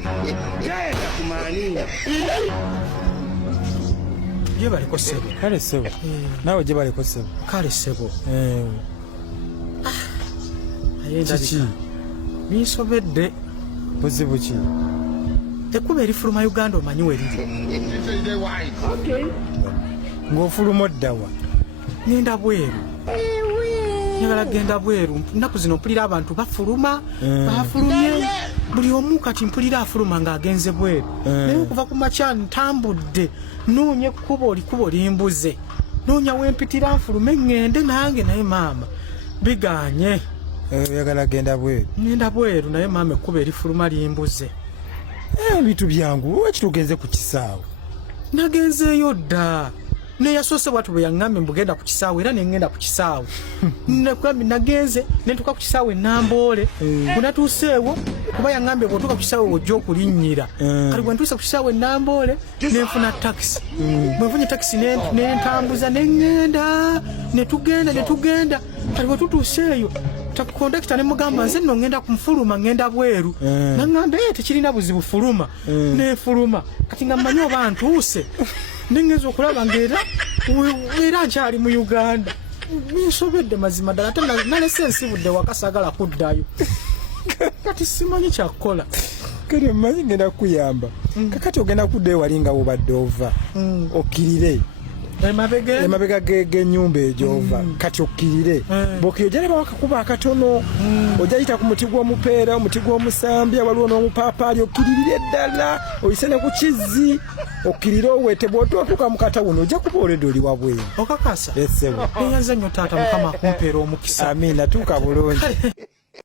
Genda kumani. Je baliko sebo. Kale sebo. Nawe je baliko sebo. Kale sebo. Ayenda Chichi. Bisobedde. Buzibu ki? Ekkuba erifuluma Uganda omanyi weriri. Okay. Ng'ofuluma oddawa. Ngenda bweru. Njagala genda bweru. Nnaku zino mpulira abantu bafuluma. Bafulumye. Buli omu kati mpulira afuluma ng'agenze bweru. Naye okuva ku makya ntambudde. Noonya ekkubo limbuze. Noonya wempitira nfulume ngende nange naye maama. Biganye. Oyagala genda bweru. Ngenda bweru naye maama ekkuba erifuluma limbuze. Ebintu byangu wakitugenze ku kisaawe. Nagenzeeyo dda. Neyasoose bwatu bwe yaŋŋambye mbugenda ku kisaawe era ne ŋŋenda ku kisaawe. Nakugambe nagenze ne ntuuka ku kisaawe Namboole. Bwe natuuseewo kuba yaŋŋambye bw'otuuka ku kisaawe ojja okulinnyira. Kati bwe ntuuse ku kisaawe Namboole ne nfuna takisi. Bwe nfunye takisi ne ntambuza ne ŋŋenda ne tugenda. Kati bwe tutuuseeyo kondakita ne mugamba nze nno ŋŋenda kumfuluma ŋŋenda bweru. Naŋŋamba tekirina buzibu fuluma. Ne nfuluma. Kati nga mmanyi oba ntuuse. Ningezo okulaba ng'era nkyali mu Uganda. Ninsobedde mazima ddala ate nalese ensibudde wakasagala kuddayo. Kati simanyi kyakukola. Kale mmanyi ngenda kukuyamba. Kakati ogenda kudda ewali nga wobadde ova. Okkirire. Emabega g'ennyumba egy'ova. Kati okkirire. Bw'okkirira ojja laba akakuba akatono. Ojja yita ku muti gw'omupeera, omuti gw'omusambya, waliwo n'omupaapaali. Okkiririre ddala. Oyise ne ku kizzi. Okkirire owete bw'otuuka mu katawuno ojja kuba oledde oli wabweru. Okakasa? Essebo. Eyanze nnyo taata Mukama akumpeera omukisa. Amiina tuuka bulungi.